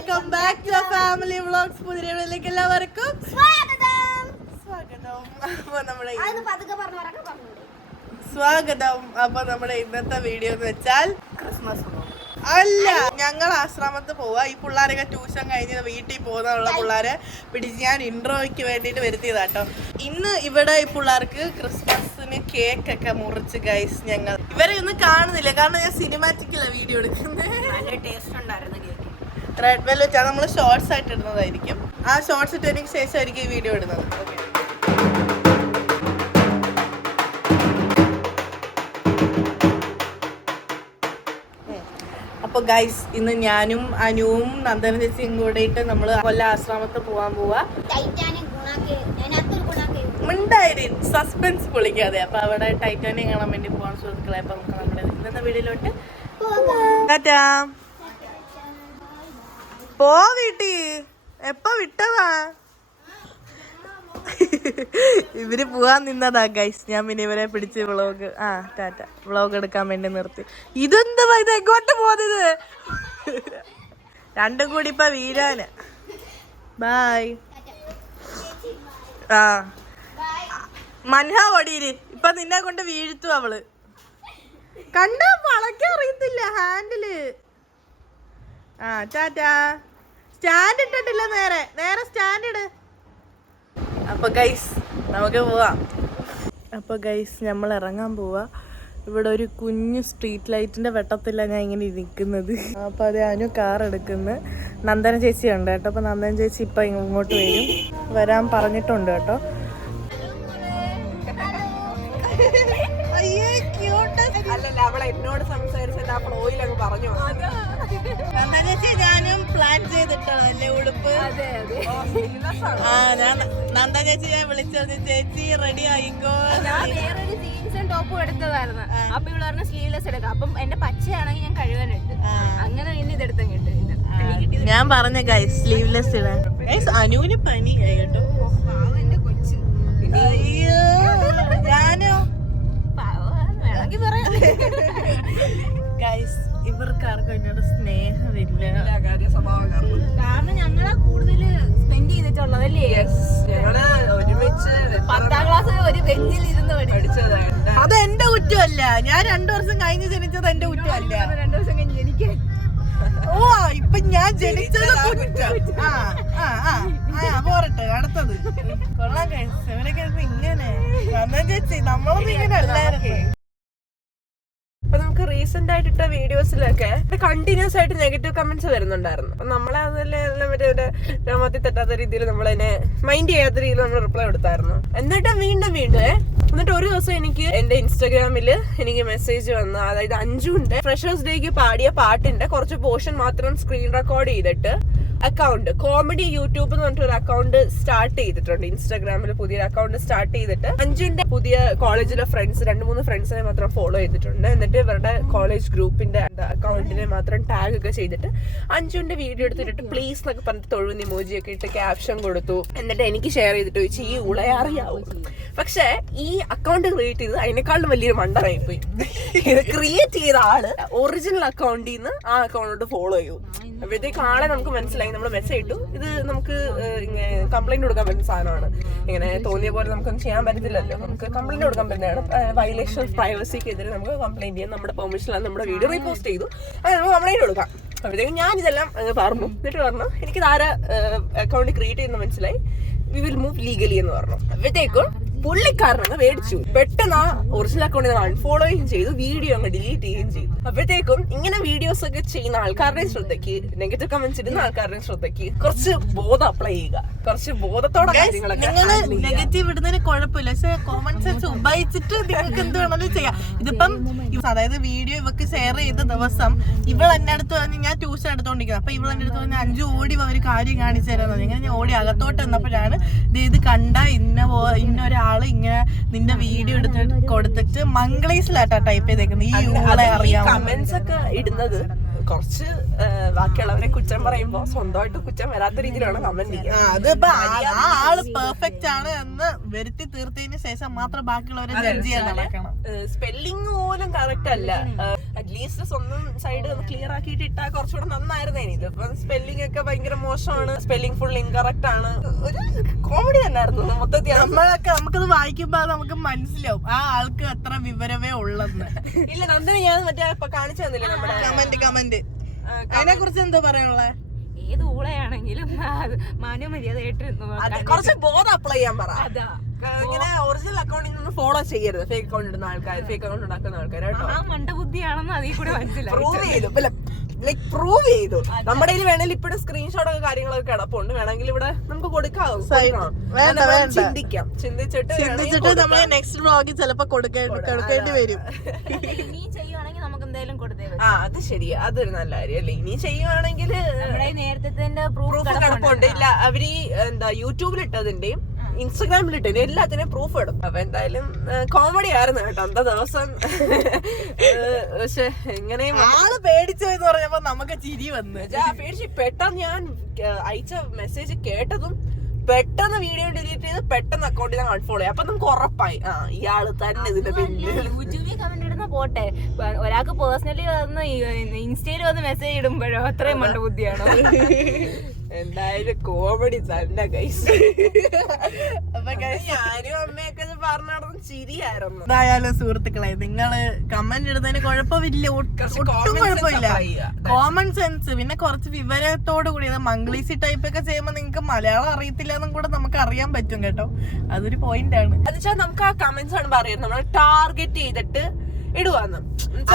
Welcome back to family vlogs പുതിരകളിലേക്ക് എല്ലാവർക്കും സ്വാഗതം. സ്വാഗതം. അപ്പൊ നമ്മുടെ സ്വാഗതം. അപ്പൊ നമ്മുടെ ഇന്നത്തെ വീഡിയോ എന്ന് വെച്ചാൽ ക്രിസ്മസ് അല്ല ഞങ്ങൾ ആശ്രമത്ത് പോവാ. ഈ പിള്ളേരൊക്കെ ട്യൂഷൻ കഴിഞ്ഞ് വീട്ടിൽ പോകുന്നുള്ള പിള്ളേരെ പിടിച്ച് ഞാൻ ഇൻട്രോയ്ക്ക് വേണ്ടിയിട്ട് വരുത്തിയതാട്ടോ ഇന്ന് ഇവിടെ ഈ പിള്ളേർക്ക് ക്രിസ്മസിന് കേക്ക് ഒക്കെ മുറിച്ച് ഗൈസ് ഞങ്ങൾ. ഇവരെ ഒന്നും കാണുന്നില്ല. കാരണം ഞാൻ സിനിമാറ്റിക്കല്ല വീഡിയോ എടുക്കുന്നത് നല്ല ടേസ്റ്റ് ഉണ്ടായിരുന്നു കേക്ക് റെഡ് വെൽ വെച്ചാൽ നമ്മൾ ഷോർട്സ് ആയിട്ട് ഇടുന്നതായിരിക്കും. ആ ഷോർട്സ് ഇട്ടതിന് ശേഷമായിരിക്കും ഈ വീഡിയോ ഇടുന്നത്. അപ്പോൾ ഗൈസ് ഇന്ന് ഞാനും അനുവും നന്ദന ചേച്ചിയും കൂടെയിട്ട് നമ്മൾ കൊല്ല ആശ്രമത്ത് പോകാൻ പോവാ. സസ്പെൻസ് പൊളിക്കാതെ. അപ്പൊ അവിടെ ടൈറ്റാനിക് കാണാൻ വേണ്ടി പോവാൻ സുഹൃത്തുക്കളെ അപ്പൊ നമുക്ക് നമ്മുടെ ഇന്നത്തെ വീഡിയോയിലോട്ട് ടാറ്റാ. പോ വീട്ടി. എപ്പോ വിട്ടതാ? ഇവർ പോവാൻ നിന്നതാ ഗൈസ് ഞാൻ പിന്നെ ഇവരെ പിടിച്ച് വ്ളോഗ് ആ ടാറ്റ. വ്ളോഗ് എടുക്കാൻ വേണ്ടി നിർത്തി. ഇതെന്താ ഇത് എങ്ങോട്ട് പോകുന്നത് രണ്ടും കൂടി ഇപ്പൊ വീരാന്. ബായ് ആ. മൻഹ ഓടിയിര്. ഇപ്പൊ നിന്നെ കൊണ്ട് വീഴ്ത്തു അവൾ. കണ്ട? വളയ്ക്കാൻ അറിയത്തില്ല ഹാൻഡിൽ ആ ടാറ്റാ. സ്റ്റാൻഡ് ഇട്ടിട്ടില്ല നേരെ. നേരെ സ്റ്റാൻഡ് ഇട്. അപ്പൊ ഗൈസ് നമുക്ക് പോവാം. അപ്പൊ ഗൈസ് നമ്മൾ ഇറങ്ങാൻ പോവാ. ഇവിടെ ഒരു കുഞ്ഞു സ്ട്രീറ്റ് ലൈറ്റിന്റെ വെട്ടത്തില്ല ഞാൻ ഇങ്ങനെ ഇരിക്കുന്നത്. അപ്പൊ അത് അനു കാർ എടുക്കുന്നു. നന്ദന ചേച്ചി ഉണ്ട് കേട്ടോ. അപ്പൊ നന്ദന ചേച്ചി ഇപ്പൊ ഇങ്ങോട്ട് വരും. വരാൻ പറഞ്ഞിട്ടുണ്ട് കേട്ടോ. അല്ലല്ല അവൾ എന്നോട് സംസാരിച്ചിട്ട് ആ ഫ്ലോയിൽ അങ്ങ് പറഞ്ഞു നന്ദന ചേച്ചി ഞാനും പ്ലാൻ ചെയ്തിട്ടല്ലേ ഉടുപ്പ് ആ ഞാൻ നന്ദ ചേച്ചി ഞാൻ വിളിച്ചത് ചേച്ചി റെഡി ആയിക്കോ? ഞാൻ വേറൊരു ജീൻസും ടോപ്പും എടുത്തതായിരുന്നു. അപ്പൊ ഇവിടെ പറഞ്ഞ സ്ലീവ്ലെസ് എടുക്കാം. അപ്പം എന്റെ പച്ചയാണെങ്കിൽ ഞാൻ കഴുകാനിട്ട് അങ്ങനെ പിന്നെ ഇതെടുത്തും കിട്ടും ഞാൻ പറഞ്ഞ ഗൈസ് സ്ലീവ്ലെസ് ഇടാൻ. ഗൈസ് അനുവിന് പനി ആയിട്ടോ കേട്ടോ. അയ്യോ ഞാനോ? ഗൈസ് ഇവർക്കാർക്കും എന്നോട് സ്നേഹമില്ല കാരണം കാരണം ഞങ്ങളാ കൂടുതൽ സ്പെൻഡ് ചെയ്തിട്ടുള്ളതല്ലേ? പത്താം ക്ലാസ് ഒരു ബെഞ്ചിൽ ഇരുന്ന് പഠിച്ചു. പഠിച്ചത് അത് എന്റെ കുറ്റമല്ല. ഞാൻ രണ്ടു വർഷം കഴിഞ്ഞ് ജനിച്ചത് എന്റെ കുറ്റമല്ല. രണ്ടു വർഷം കഴിഞ്ഞ് എനിക്ക് ഓ ഇപ്പൊ ഞാൻ ജനിച്ചത് കുറ്റം. ആ ആ ആ പോരട്ടെ അടുത്തത്. കൊള്ളാം കഴിച്ചു ഇവരൊക്കെ ഇങ്ങനെ. നന്ദൻ ചേച്ചി നമ്മളൊന്നും ഇങ്ങനെ അല്ലായിരുന്നു അപ്പൊ നമുക്ക് റീസെന്റ് ആയിട്ട് ഇട്ട വീഡിയോസിലൊക്കെ കണ്ടിന്യൂസ് ആയിട്ട് നെഗറ്റീവ് കമന്റ്സ് വരുന്നുണ്ടായിരുന്നു. അപ്പൊ നമ്മളെ അതിലെ മറ്റേ രോമത്തിൽ തെറ്റാത്ത രീതിയിൽ നമ്മളതിനെ മൈൻഡ് ചെയ്യാത്ത രീതിയിൽ നമ്മൾ റിപ്ലൈ കൊടുത്തായിരുന്നു. എന്നിട്ട് വീണ്ടും വീണ്ടും എന്നിട്ട് ഒരു ദിവസം എനിക്ക് എന്റെ ഇൻസ്റ്റാഗ്രാമിൽ എനിക്ക് മെസ്സേജ് വന്നു അതായത് അഞ്ചുണ്ട് ഫ്രഷേഴ്സ് ഡേക്ക് പാടിയ പാട്ടിന്റെ കുറച്ച് പോർഷൻ മാത്രം സ്ക്രീൻ റെക്കോർഡ് ചെയ്തിട്ട് അക്കൗണ്ട് കോമഡി യൂട്യൂബ് എന്ന് പറഞ്ഞിട്ട് ഒരു അക്കൗണ്ട് സ്റ്റാർട്ട് ചെയ്തിട്ടുണ്ട്. ഇൻസ്റ്റാഗ്രാമിൽ പുതിയൊരു അക്കൗണ്ട് സ്റ്റാർട്ട് ചെയ്തിട്ട് അഞ്ചിന്റെ പുതിയ കോളേജിലെ ഫ്രണ്ട്സ് രണ്ട് മൂന്ന് ഫ്രണ്ട്സിനെ മാത്രം ഫോളോ ചെയ്തിട്ടുണ്ട്. എന്നിട്ട് ഇവരുടെ കോളേജ് ഗ്രൂപ്പിന്റെ അക്കൗണ്ടിനെ മാത്രം ടാഗ് ഒക്കെ ചെയ്തിട്ട് അഞ്ചുന്റെ വീഡിയോ എടുത്തിട്ട് പ്ലീസ് എന്നൊക്കെ പറഞ്ഞിട്ട് തൊഴുന്ന ഇമോജി ഒക്കെ ഇട്ട് ക്യാപ്ഷൻ കൊടുത്തു. എന്നിട്ട് എനിക്ക് ഷെയർ ചെയ്തിട്ട് ചോദിച്ചു ഈ ഉളയാറിയാവും പക്ഷേ ഈ അക്കൗണ്ട് ക്രിയേറ്റ് ചെയ്ത് അതിനേക്കാളും വലിയൊരു മണ്ടറായി പോയി ഇത് ക്രിയേറ്റ് ചെയ്ത ആൾ ഒറിജിനൽ അക്കൗണ്ടിൽ നിന്ന് ആ അക്കൗണ്ടിലോട്ട് ഫോളോ ചെയ്യും അപ്പോഴത്തേക്ക് ആളെ നമുക്ക് മനസ്സിലായി. നമ്മൾ മെസ്സേജ് ഇട്ടു. ഇത് നമുക്ക് കംപ്ലൈന്റ് കൊടുക്കാൻ പറ്റുന്ന സാധനമാണ്. ഇങ്ങനെ തോന്നിയ പോലെ നമുക്കൊന്നും ചെയ്യാൻ പറ്റത്തില്ലല്ലോ. നമുക്ക് കംപ്ലൈന്റ് കൊടുക്കാൻ പറ്റുന്നതാണ്. വയലേഷൻ ഓഫ് പ്രൈവസിക്കെതിരെ നമുക്ക് കംപ്ലൈന്റ് ചെയ്യാം നമ്മുടെ പെർമിഷനിലാണ് നമ്മുടെ വീഡിയോ റീപോസ്റ്റ് ചെയ്തു. അങ്ങനെ നമുക്ക് കംപ്ലൈന്റ് കൊടുക്കാം. അപ്പോഴത്തേക്കും ഞാൻ ഇതെല്ലാം പറഞ്ഞു. എന്നിട്ട് പറഞ്ഞു എനിക്ക് ആരാ അക്കൗണ്ട് ക്രിയേറ്റ് ചെയ്യുന്ന മനസ്സിലായി. വി വിൽ മൂവ് ലീഗലി എന്ന് പറഞ്ഞു. അപ്പോഴത്തേക്കും പുള്ളിക്കാരനങ്ങ് മേടിച്ചു. പെട്ടെന്ന് ആ ഒറിജിനൽ അക്കൗണ്ടിൽ നിന്ന് അൺഫോളോയും ചെയ്തു വീഡിയോ അങ്ങ് ഡിലീറ്റ് ചെയ്യുകയും ചെയ്തു. അപ്പോഴത്തേക്കും ഇങ്ങനെ വീഡിയോസ് ഒക്കെ ചെയ്യുന്ന ആൾക്കാരുടെയും ശ്രദ്ധയ്ക്ക് നെഗറ്റീവ് കമന്റ്സ് ഇടുന്ന ആൾക്കാരുടെയും ശ്രദ്ധയ്ക്ക് കുറച്ച് ബോധം അപ്ലൈ ചെയ്യുക. കുറച്ച് ബോധത്തോടെ കാര്യങ്ങളൊക്കെ നെഗറ്റീവ് ഇടുന്നതിന് കുഴപ്പമില്ല. പക്ഷെ കോമൺ സെൻസ് ഉപയോഗിച്ചിട്ട് നിങ്ങൾക്ക് എന്ത് വേണമെങ്കിലും ചെയ്യാം. ഇതിപ്പം അതായത് വീഡിയോ ഇവക്ക് ഷെയർ ചെയ്ത ദിവസം ഇവൾ എന്റെ അടുത്ത് പറഞ്ഞ് ഞാൻ ട്യൂഷൻ എടുത്തോണ്ടിരിക്കുന്നത് അപ്പൊ ഇവൾ എന്റെ അടുത്ത് വന്ന് അഞ്ചു ഓടി ഒരു കാര്യം കാണിച്ചു തരുന്നത് ഇങ്ങനെ ഞാൻ ഓടി അകത്തോട്ട് വന്നപ്പോഴാണ് ഇത് കണ്ട ഇന്ന ഇന്ന ഇന്ന ഒരാൾ ഇങ്ങനെ നിന്റെ വീഡിയോ എടുത്തിട്ട് കൊടുത്തിട്ട് മംഗ്ലീഷിലാട്ടാ ടൈപ്പ് ചെയ്തേക്കുന്നത് ഈ ആളെ അറിയാം കമന്റ്സ് ഒക്കെ ഇടുന്നത് കുറച്ച് ബാക്കിയുള്ളവരെ കുറ്റം പറയുമ്പോ സ്വന്തമായിട്ട് കുറ്റം വരാത്ത രീതിയിലാണ് കമന്റ് പെർഫെക്റ്റ് ആണ് എന്ന് വരുത്തി തീർത്തതിന് ശേഷം മാത്രം ബാക്കിയുള്ളവരെ ജഡ്ജ് ചെയ്യാൻ സ്പെല്ലിംഗ് പോലും കറക്റ്റ് അല്ല. അറ്റ്ലീസ്റ്റ് സ്വന്തം സൈഡ് ക്ലിയർ ആക്കിയിട്ട് ഇട്ടാ കുറച്ചുകൂടെ നന്നായിരുന്നേ ഇതിപ്പോ സ്പെല്ലിംഗ് ഒക്കെ ഭയങ്കര മോശമാണ്. സ്പെല്ലിംഗ് ഫുൾ ഇൻകറക്റ്റ് ആണ്. ഒരു കോമഡി തന്നെയായിരുന്നു മൊത്തത്തിൽ. നമ്മളൊക്കെ നമുക്കത് വായിക്കുമ്പോ നമുക്ക് മനസ്സിലാവും. ആ ആൾക്ക് വിവരമേ ഉള്ളെന്ന്. ഇല്ല നന്ദിനി ഞാൻ മറ്റേ ഇപ്പൊ കാണിച്ചു തന്നില്ലേ നമ്മുടെ കമന്റ് കമന്റ്. അതിനെ കുറിച്ച് എന്താ പറയാനുള്ളത് ഏത് ഊളയാണെങ്കിലും മാന്യമര്യാദ മാന്യ മര്യാദ കുറച്ച് ബോധം അപ്ലൈ ചെയ്യാൻ പറ. ഇങ്ങനെ ഒറിജിനൽ അക്കൗണ്ടിൽ നിന്ന് ഫോളോ ചെയ്യരുത്. ഫേക്ക് അക്കൗണ്ട് ഇടുന്ന ആൾക്കാർ ഫേക്ക് അക്കൗണ്ട് ഉണ്ടാക്കുന്ന ആൾക്കാർ കേട്ടോ. മണ്ടബുദ്ധിയാണെന്ന് അതിൽ കൂടെ മനസ്സിലായി. പ്രൂവ് ചെയ്തു. ലൈക് പ്രൂവ് ചെയ്തു. നമ്മുടെ കയ്യിൽ വേണമെങ്കിൽ ഇപ്പോഴും സ്ക്രീൻഷോട്ട് ഒക്കെ കാര്യങ്ങളൊക്കെ കിടപ്പുണ്ട്. വേണമെങ്കിൽ ഇവിടെ നമുക്ക് കൊടുക്കാവും. നമ്മൾ. ചിന്തിക്കാം. ചിന്തിച്ചിട്ട് ചിന്തിച്ചിട്ട് നമ്മൾ നെക്സ്റ്റ് വ്ളോഗിൽ ചിലപ്പോ കൊടുക്കേണ്ടി വരും. ആ അത് ശരി. അതൊരു നല്ല കാര്യം അല്ലേ? ഇനി ചെയ്യുവാണെങ്കിൽ നേരത്തെ പ്രൂഫ് പ്രൂഫ് കിടപ്പുണ്ട്. ഇല്ല അവർ എന്താ യൂട്യൂബിൽ ഇട്ടതിന്റെയും ഇൻസ്റ്റഗ്രാമിൽ ഇട്ടു എല്ലാത്തിനും പ്രൂഫ് ഇടും. അപ്പൊ എന്തായാലും കോമഡി ആയിരുന്നു കേട്ടോ അന്ത ദിവസം. പക്ഷെ എങ്ങനെയും ആൾ പേടിച്ചു എന്ന് പറഞ്ഞപ്പോ നമുക്ക് ചിരി വന്ന്. പേടിച്ച് പെട്ടെന്ന് ഞാൻ അയച്ച മെസ്സേജ് കേട്ടതും പെട്ടെന്ന് വീഡിയോ ഡിലീറ്റ് ചെയ്ത് പെട്ടെന്ന് അക്കൗണ്ടിൽ ഞാൻ അൺഫോളോ ചെയ്യാം അപ്പൊ നമുക്ക് ഉറപ്പായി. ആ ഇയാൾ തന്നെ ഇതിന്റെ യൂട്യൂബിൽ കമന്റ് ഇടുന്ന പോട്ടെ. ഒരാൾക്ക് പേഴ്സണലി വന്ന് ഇൻസ്റ്റയിൽ വന്ന് മെസ്സേജ് ഇടുമ്പോഴോ അത്രയും മണ്ടബുദ്ധിയാണോ? എന്തായാലും കോമഡി തന്നെ കൈസ് അപ്പൊ ഞാനും അമ്മയൊക്കെ പറഞ്ഞു നടന്ന ചിരിയായിരുന്നു. എന്തായാലും സുഹൃത്തുക്കളെ നിങ്ങൾ കമന്റ് ഇടുന്നതിന് കുഴപ്പമില്ല. ഒട്ടും കുഴപ്പമില്ല. കോമൺ സെൻസ് പിന്നെ കുറച്ച് വിവരത്തോട് കൂടി മംഗ്ലീസി ടൈപ്പ് ഒക്കെ ചെയ്യുമ്പോൾ നിങ്ങൾക്ക് മലയാളം അറിയത്തില്ല എന്നും കൂടെ നമുക്ക് അറിയാൻ പറ്റും കേട്ടോ. അതൊരു പോയിന്റ് ആണ്. അത് വെച്ചാൽ നമുക്ക് ആ കമന്റ്സ് ആണ് പറയുന്നത്. നമ്മൾ ടാർഗറ്റ് ചെയ്തിട്ട് ഇടുവാന്ന്.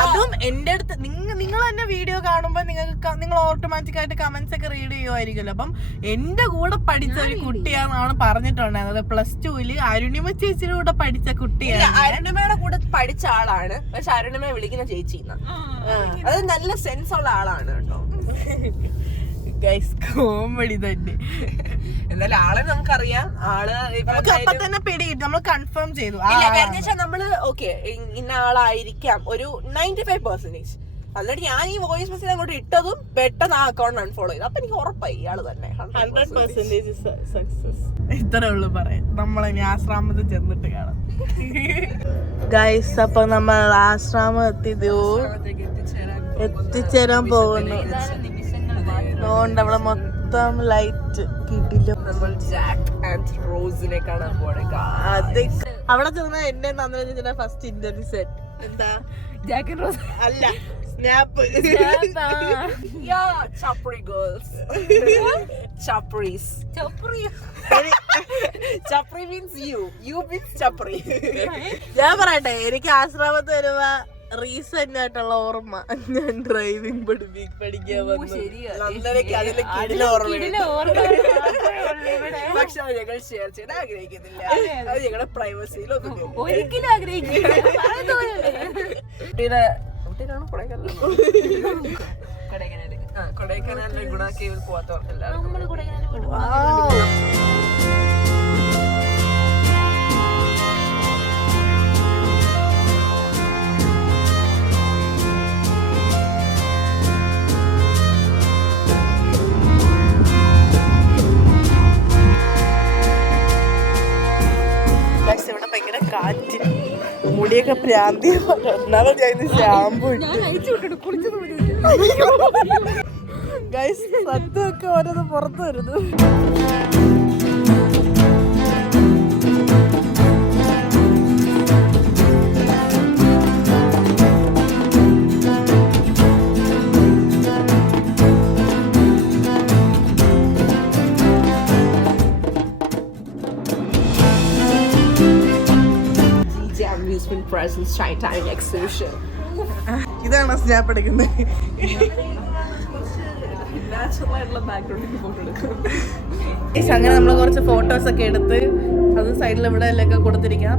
അതും എന്റെ അടുത്ത് നിങ്ങൾ നിങ്ങൾ തന്നെ വീഡിയോ കാണുമ്പോൾ നിങ്ങൾക്ക് നിങ്ങൾ ഓട്ടോമാറ്റിക് ആയിട്ട് കമന്റ്സ് ഒക്കെ റീഡ് ചെയ്യുമായിരിക്കുമല്ലോ അപ്പം എന്റെ കൂടെ പഠിച്ച ഒരു കുട്ടിയാണെന്നാണ് പറഞ്ഞിട്ടുണ്ടായിരുന്നത് പ്ലസ് ടുവിൽ അരുണിമ ചേച്ചിയുടെ കൂടെ പഠിച്ച കുട്ടിയാണ്. അരുണിമയുടെ കൂടെ പഠിച്ച ആളാണ്. പക്ഷെ അരുണിമ വിളിക്കുന്ന ചേച്ചി അത് നല്ല സെൻസ് ഉള്ള ആളാണ് കേട്ടോ. ഗൈസ് കോമഡി തന്നെ. എന്തായാലും ആളെ നമുക്കറിയാം. ആൾ ഇപ്പൊ നമുക്ക് അപ്പൊ തന്നെ പിടി നമ്മൾ കൺഫേം ചെയ്തു. ഇല്ല. കാരണം വെച്ചാൽ നമ്മൾ ഓക്കെ ഇന്ന ആളായിരിക്കാം. ഒരു നയന്റി ഫൈവ് പെർസെന്റേജ് എന്നിട്ട് ഞാൻ ഈ വോയിസ് മെസ്സേജ് അങ്ങോട്ട് ഇട്ടതും പെട്ടെന്ന് ആ അക്കൗണ്ട് അൺഫോളോ ചെയ്തു. അപ്പൊ എനിക്ക് ഉറപ്പായി ഇയാൾ തന്നെ. 100%. ഇത്രേ ഉള്ളു പറയാം നമ്മളെ ആശ്രാമത്തിൽ ചെന്നിട്ട് കാണാം. ഗൈസ് അപ്പൊ നമ്മൾ ആശ്രാമം എത്തിയതോ എത്തിച്ചേരാൻ പോകുന്നു. അതുകൊണ്ട് അവിടെ മൊത്തം ലൈറ്റ് കിട്ടില്ല നമ്മൾ ജാക്ക് ആൻഡ് റോസിനെ കാണാൻ പോണേ. അത് അവിടെ ചെന്ന എന്നെ നന്ദന ഫസ്റ്റ് ഇന്റർവ്യൂ സെറ്റ് എന്താ? ജാക്ക് ആൻഡ് റോസ് അല്ല snap Yeah, girls means you you. ഞാൻ പറയട്ടെ എനിക്ക് ആശ്രാമത്ത് വരുമ്പോ റീസെന്റ് ആയിട്ടുള്ള ഓർമ്മ. ഞാൻ ഡ്രൈവിംഗ് പഠിപ്പി പഠിക്കാൻ വന്നു. നന്ദനയ്ക്ക് അതിലെ കിടില ഓർമ്മയുണ്ട്. പക്ഷെ അത് ഞങ്ങൾ ഷെയർ ചെയ്യാൻ ആഗ്രഹിക്കുന്നില്ല. അത് ഞങ്ങളുടെ പ്രൈവസിയിൽ ഒന്നും ഒരിക്കലും ആഗ്രഹിക്കില്ല. കുട്ടിയുടെ കുട്ടിയിലാണോ കൊടൈക്കനാലോ. ആ കൊടൈക്കനാലിലെ ഗുണ കേവിൽ പോവാത്തവർ എല്ലാവർക്കും മുടിയൊക്കെ പ്രാന്തി ഒന്നാമത് ഞാൻ ഷാമ്പു ഗൈസ് സത്യമൊക്കെ ഓരോന്ന് പുറത്തു വരുന്നു. Shine Time Exhibition. ഇതാണ് സ്നാപ്പ് എടുക്കുന്നത് അങ്ങനെ നമ്മൾ കുറച്ച് ഫോട്ടോസ് ഒക്കെ എടുത്ത് അത് സൈഡിൽ ഇവിടെ എല്ലാം കൊടുത്തിരിക്കാം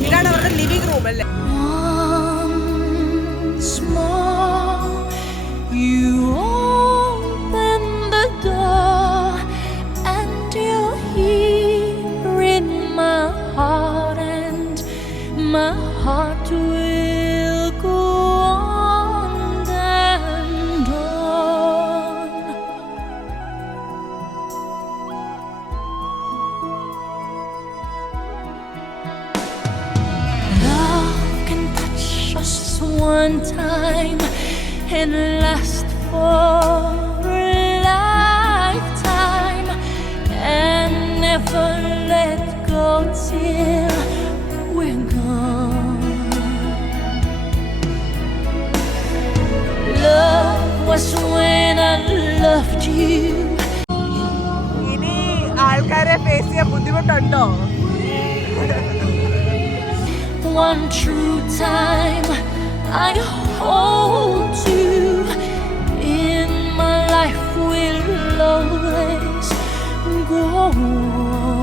ഇതാണ് അവരുടെ ലിവിംഗ് റൂം അല്ലേ? never let go till we're gone. Love was when I loved you. ഇനി ആൾക്കാരെ ഫേസ് ചെയ്യാൻ ബുദ്ധിമുട്ടുണ്ടോ one true time I hold you in my life will always 过我。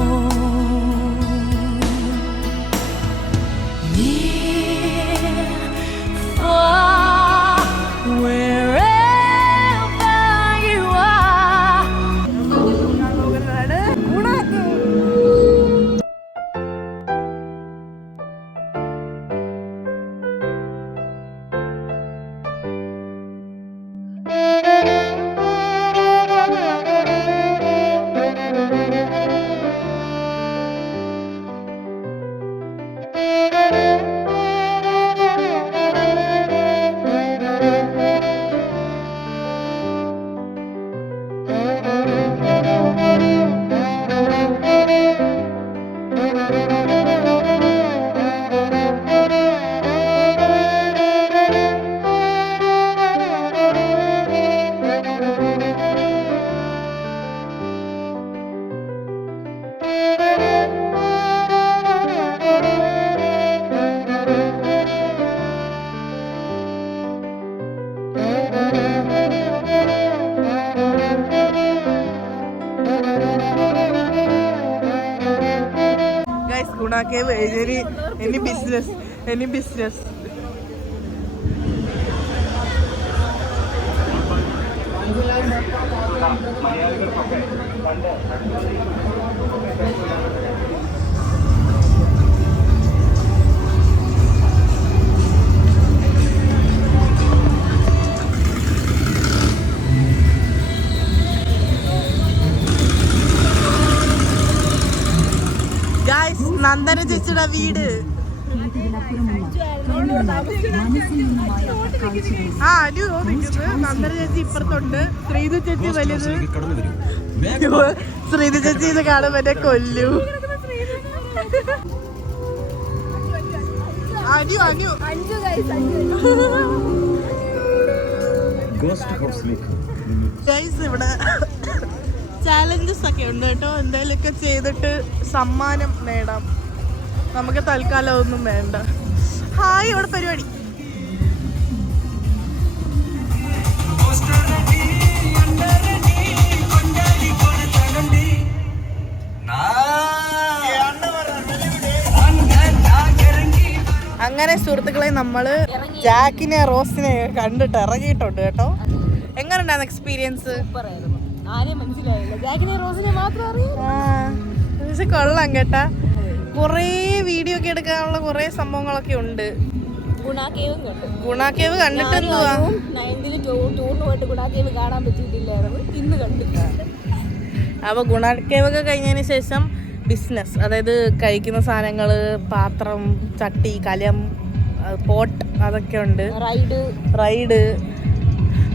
any business guys Nandana ചേച്ചിയുടെ വീട്. ആ ചേച്ചി ഇപ്പുറത്തുണ്ട് ഇത് കാണും എന്നെ കൊല്ലു ഗൈസ് ഇവിടെ ചാലഞ്ചസ് ഒക്കെ ഉണ്ട് കേട്ടോ. എന്തെങ്കിലുമൊക്കെ ചെയ്തിട്ട് സമ്മാനം നേടാം. നമുക്ക് തൽക്കാലം ഒന്നും വേണ്ട. ഹായ് ഇവിടെ പരിപാടി. അങ്ങനെ സുഹൃത്തുക്കളെ നമ്മൾ ജാക്കിനെ റോസിനെ കണ്ടിട്ട് ഇറങ്ങിയിട്ടുണ്ട് കേട്ടോ. എങ്ങനെയുണ്ടായിരുന്നു എക്സ്പീരിയൻസ് ആരെയും മനസ്സിലായില്ല. ജാക്കിനെ റോസിനെ മാത്രം അറിയാം. ആ, പക്ഷെ കൊള്ളാം കേട്ടാ. കുറേ വീഡിയോ ഒക്കെ എടുക്കാനുള്ള കുറേ സംഭവങ്ങളൊക്കെ ഉണ്ട്. ഗുണാക്കേവും കണ്ടു. ഗുണാക്കേവ് കണ്ടിട്ട് എന്തുവാ? ടൂറിന് പോയിട്ട് ഗുണാക്കേവ് കാണാൻ പറ്റിയിട്ടില്ലായിരുന്നു ഇന്ന് കണ്ടു അപ്പോൾ ഗുണാക്കേവൊക്കെ കഴിഞ്ഞതിന് ശേഷം ബിസിനസ് അതായത് കഴിക്കുന്ന സാധനങ്ങൾ പാത്രം ചട്ടി കലം പോട്ട് അതൊക്കെ ഉണ്ട്. റൈഡ്. റൈഡ്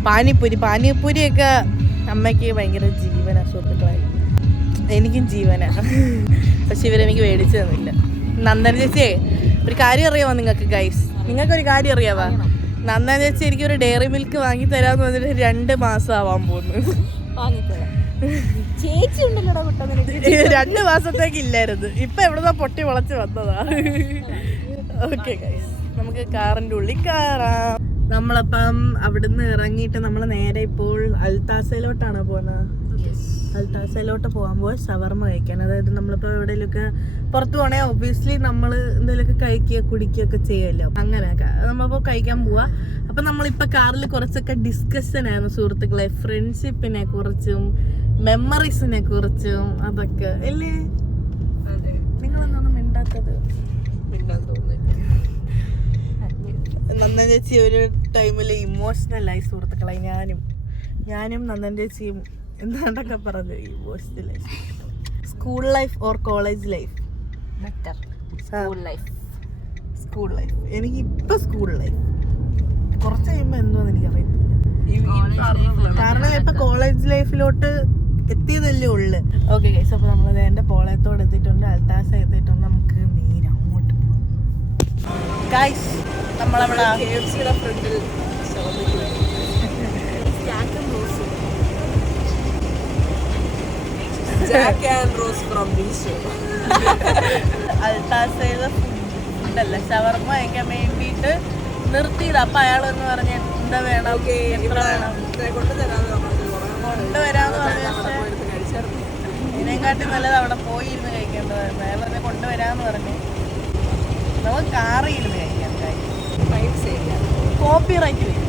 പാനിപ്പൂരി. പാനിപ്പൂരിയൊക്കെ അമ്മയ്ക്ക് ഭയങ്കര ജീവന സുഹൃത്തുക്കളായി എനിക്കും ജീവനാ. പക്ഷെ ഇവരെനിക്ക് മേടിച്ചു തന്നില്ല. നന്ദന ചേച്ചിയെ ഒരു കാര്യം അറിയാമോ നിങ്ങൾക്ക് ഗൈസ് നിങ്ങൾക്കൊരു കാര്യം അറിയാവാ? നന്ദന ചേച്ചി എനിക്ക് ഒരു ഡെയറി മിൽക്ക് വാങ്ങി തരാന്ന് പറഞ്ഞിട്ട് രണ്ട് മാസം ആവാൻ പോകുന്നു രണ്ട് മാസത്തേക്ക് ഇല്ലായിരുന്നു. ഇപ്പൊ എവിടുന്നാ പൊട്ടി മുളച്ച് വന്നതാ? ഓക്കെ ഗൈസ് നമുക്ക് കാറിന്റെ ഉള്ളിൽ കയറാം. നമ്മളപ്പം അവിടുന്ന് ഇറങ്ങിയിട്ട് നമ്മൾ നേരെ ഇപ്പോൾ അൽത്താസയിലോട്ടാണ് പോകുന്നത് അൽത്താസയിലോട്ട് പോകാൻ പോയി ഷവർമ കഴിക്കാൻ. അതായത് നമ്മളിപ്പോൾ എവിടെയെങ്കിലുമൊക്കെ പുറത്തു പോകണേ ഒബ്വിയസ്ലി നമ്മൾ എന്തെങ്കിലുമൊക്കെ കഴിക്കുക കുടിക്കുകയൊക്കെ ചെയ്യുമല്ലോ. അങ്ങനെയൊക്കെ നമ്മളിപ്പോൾ കഴിക്കാൻ പോവാ. അപ്പം നമ്മളിപ്പോൾ കാറിൽ കുറച്ചൊക്കെ ഡിസ്കഷൻ ആയിരുന്നു സുഹൃത്തുക്കളെ. ഫ്രണ്ട്ഷിപ്പിനെ കുറിച്ചും മെമ്മറീസിനെ കുറിച്ചും അതൊക്കെ. അല്ലേ? നിങ്ങളെന്താണ് മിണ്ടാത്തത്? മിണ്ടാൻ തോന്നുന്നു നന്ദൻ ചേച്ചി ഒരു ടൈമിൽ ഇമോഷണൽ ആയി സുഹൃത്തുക്കളെ. ഞാനും ഞാനും നന്ദൻ ചേച്ചിയും എന്താണ്ടൊക്കെ പറഞ്ഞു? Emotional life school life or college life better school life school life എനിക്ക് ഇപ്പൊ സ്കൂൾ ലൈഫ് കുറച്ച് കഴിയുമ്പോ എന്തോന്ന് എനിക്കറിയത്തില്ല. കാരണം ഇപ്പൊ കോളേജ് ലൈഫിലോട്ട് എത്തിയതല്ലേ ഉള്ളു. ഓക്കെ ഗൈസ് അപ്പൊ നമ്മൾ എന്റെ പോളയത്തോട് എത്തിയിട്ടുണ്ട്. അൽത്താസ എത്തിയിട്ടുണ്ട്. നമുക്ക് നേരെ അങ്ങോട്ട് പോകാം ഗൈസ് നമ്മളവിടെ ഫ്രണ്ടിൽ അൽത്താസയിലെ ഫുഡല്ല ഷവർമ്മ കഴിക്കാൻ വേണ്ടിയിട്ട് നിർത്തിയത് അപ്പൊ അയാൾ എന്ന് പറഞ്ഞ എന്താ വേണം? എത്ര കൊണ്ടുവരാന്ന് പറഞ്ഞ ഇതിനെക്കാട്ടി നല്ലത് അവിടെ പോയി ഇരുന്ന് കഴിക്കേണ്ടതായിരുന്നു. അയാൾ പറഞ്ഞ കൊണ്ടുവരാന്ന് പറഞ്ഞു. നമുക്ക് കാറിൽ ഇരുന്ന് കഴിക്കാം ടൈം സേവ് ചെയ്യാം കോപ്പി റൈറ്റ് വരും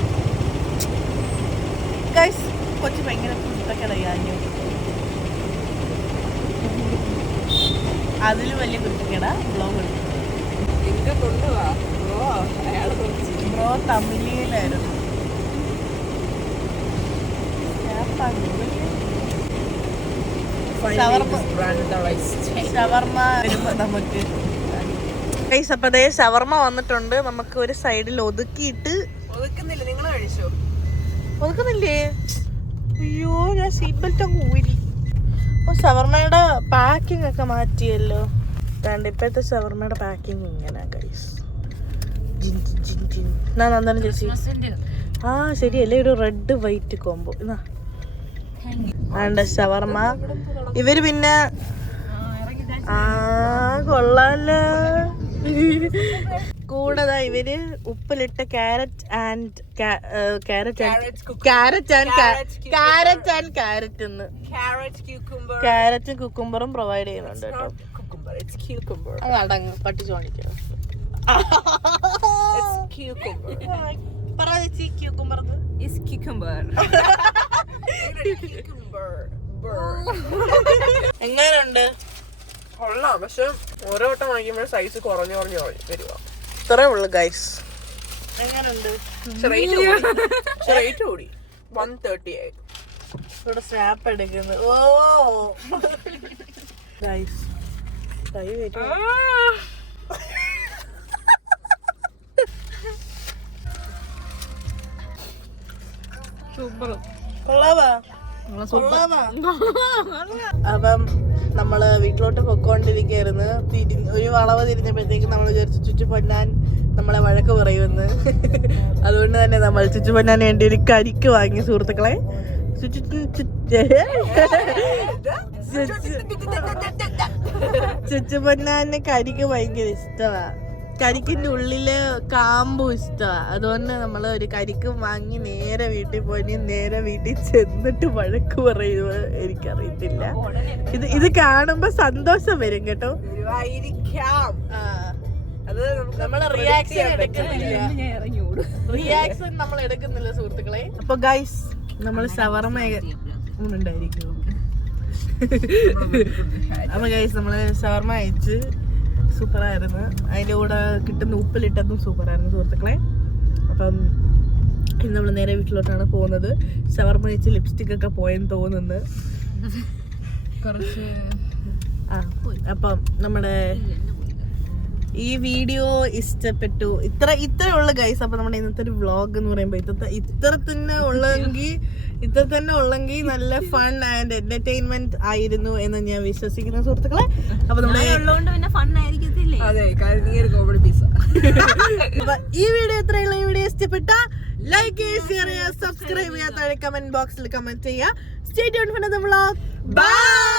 കൊച്ചു ഭയങ്കര ഫുഡൊക്കെ കഴിഞ്ഞു അതിൽ വലിയ കുരുത്തക്കട ബ്ലോഗ് ബ്രോ തമിഴിലായിരുന്നു. ഷവർമ വരുമ്പോ നമുക്ക് ഗൈസ് അപ്പൊ വന്നിട്ടുണ്ട്. നമുക്ക് ഒരു സൈഡിൽ ഒതുക്കിയിട്ട് ഒതുക്കുന്നില്ല. നിങ്ങൾ കഴിച്ചോ? ഒതുക്കുന്നില്ലേ? അയ്യോ ഞാൻ സീറ്റ് ബെൽറ്റ് അങ്ങ് ഊരി. ഓ ഷവർമ്മയുടെ പാക്കിംഗ് ഒക്കെ മാറ്റിയല്ലോ. കണ്ട ഇപ്പോഴത്തെ ഷവർമയുടെ പാക്കിംഗ് ഇങ്ങനെ ഗൈസ് നന്ദനം ചേച്ചി. ആ ശരിയല്ലേ ഒരു റെഡ് വൈറ്റ് കോംബോ എന്നാ വേണ്ട ഷവർമ. ഇവർ പിന്നെ ആ കൊള്ളാലോ. കൂടെ ഇവർ ഉപ്പിലിട്ട carrot and carrot carrot and carrot and carrot എന്ന്. ക്യാരറ്റ് കുക്കുംബറും പ്രൊവൈഡ് ചെയ്യുന്നുണ്ട് കേട്ടോ. cucumber it's cucumber. അത് അടങ്ങ് പട്ടിച്ചു കാണിക്കാം പറ ചേച്ചി ക്യൂക്കുംബർ ഇസ്. എങ്ങനെയുണ്ട്? കൊള്ളാം. പക്ഷെ ഓരോ വട്ടം വാങ്ങിക്കുമ്പോഴും സൈസ് കുറഞ്ഞു കുറഞ്ഞു വരിക ഇത്രേ ഉള്ളു ഗൈസ് റേറ്റ് കൂടി വൺ തേർട്ടി ഇവിടെ സ്നാപ്പ് ഓ ഗൈസ് കൈ വരും കൊള്ളാവാ കൊള്ളാവാ. അപ്പം നമ്മൾ വീട്ടിലോട്ട് പൊക്കോണ്ടിരിക്കായിരുന്നു തിരി ഒരു വളവ് തിരിഞ്ഞപ്പോഴത്തേക്ക് നമ്മൾ വിചാരിച്ചു ചുറ്റു പൊന്നാൻ നമ്മളെ വഴക്ക് പറയുമെന്ന്. അതുകൊണ്ട് തന്നെ നമ്മൾ ചുറ്റു പൊന്നാൻ വേണ്ടി ഒരു കരിക്ക് വാങ്ങി സുഹൃത്തുക്കളെ. ചുറ്റു പൊന്നാന് കരിക്ക് ഭയങ്കര ഇഷ്ടമാ. കരിക്കിന്റെ ഉള്ളിൽ കാമ്പും ഇഷ്ടമാ അതുകൊണ്ട് നമ്മൾ ഒരു കരിക്കും വാങ്ങി നേരെ വീട്ടിൽ പോയി നേരെ വീട്ടിൽ ചെന്നിട്ട് വഴക്ക് പറയുന്നത് എനിക്കറിയത്തില്ല. ഇത് ഇത് കാണുമ്പോ സന്തോഷം വരും കേട്ടോ. ആയിരിക്കാം അത് നമ്മൾ റിയാക്ഷൻ എടുക്കുന്നില്ല. റിയാക്ഷൻ നമ്മൾ എടുക്കുന്നില്ല സുഹൃത്തുക്കളെ. അപ്പൊ ഗൈസ് നമ്മൾ ഷവർമ ഉണ്ടായിരിക്കും അപ്പൊ ഗൈസ് നമ്മൾ ഷവർമ അയച്ച് സൂപ്പറായിരുന്നു. അതിന്റെ കൂടെ കിട്ടുന്ന ഉപ്പിലിട്ടതും സൂപ്പറായിരുന്നു സുഹൃത്തുക്കളെ. അപ്പം ഇന്ന് നമ്മൾ നേരെ വീട്ടിലോട്ടാണ് പോകുന്നത്. ഷവർമ വെച്ച് ലിപ്സ്റ്റിക് ഒക്കെ പോയെന്ന് തോന്നുന്നു. കുറച്ച് ആ അപ്പം നമ്മുടെ ഈ വീഡിയോ ഇഷ്ടപ്പെട്ടു. ഇത്ര ഇത്ര ഉള്ള ഗൈസ് അപ്പൊ നമ്മുടെ ഇന്നത്തെ ഒരു വ്ളോഗ് എന്ന് പറയുമ്പോ ഇത്ര ഇത്ര തന്നെ ഉള്ളെങ്കിൽ ഇത്ര തന്നെ ഉള്ളെങ്കിൽ നല്ല ഫൺ ആൻഡ് എന്റർടൈൻമെന്റ് ആയിരുന്നു എന്ന് ഞാൻ വിശ്വസിക്കുന്ന സുഹൃത്തുക്കളെ. അപ്പൊ നമ്മുടെ അതെ നീ ഒരു കോമഡി പീസ ഈ വീഡിയോ എത്ര ഈ വീഡിയോ ഇഷ്ടപ്പെട്ട ലൈക്ക് ചെയ്യുക ഷെയർ ചെയ്യുക സബ്സ്ക്രൈബ് ചെയ്യുക താഴെ കമന്റ് ബോക്സിൽ കമന്റ് ചെയ്യുക stay tune for the vlog bye